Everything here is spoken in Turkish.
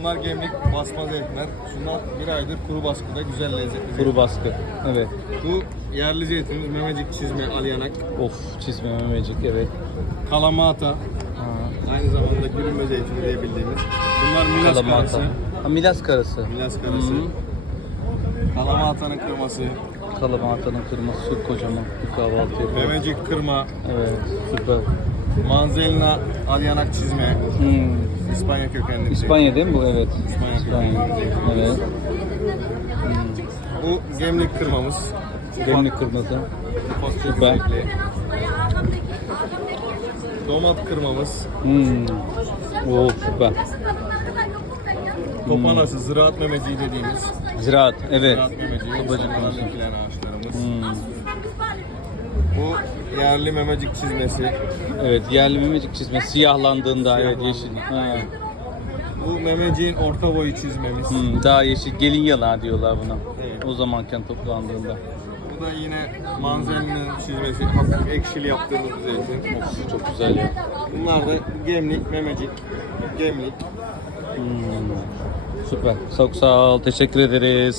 Bunlar gemlik basma zeytinler. Şunlar bir aydır kuru baskıda güzel lezzetli. Kuru baskı. Evet. Bu yerli zeytinimiz memecik çizme alyanak. Of çizme memecik evet. Kalamata. Ha. Aynı zamanda gülünme zeytini diye bildiğimiz. Bunlar Milas Kalamata. karası. Ha, Milas karası. Milas karası. Hı. Kalamata'nın kırması. Kalamatanın kırması çok kocaman bir kahvaltı yapıyor. Memecik kırma. Evet süper. Manzelina alyanak çizme. Hmm. İspanya kökenli. İspanya değil mi bu? Evet. İspanya kökenli. zeytin. Evet. Bu gemlik kırmamız. Demlik. Ufak Süper. Domat kırmamız. Hmm. Oo süper. Topanası, ziraat memeciği dediğimiz. Ziraat. Evet. Ziraat memeciği. Babacık ağaçlarımız. Hmm. Bu yerli memecik çizmesi. Evet yerli memecik çizme siyahlandığında evet yeşil. Ha. Bu memeciğin orta boyu çizmemiz. Hmm, daha yeşil gelin yanağı diyorlar buna. Evet. O zamanken toplandığında. Bu da yine manzarinin çizmesi. Hafif ekşili yaptığımız bir zeytin. Of çok güzel ya. Bunlar da gemlik, memecik, gemlik. Hmm. Süper. Çok sağ ol. Teşekkür ederiz.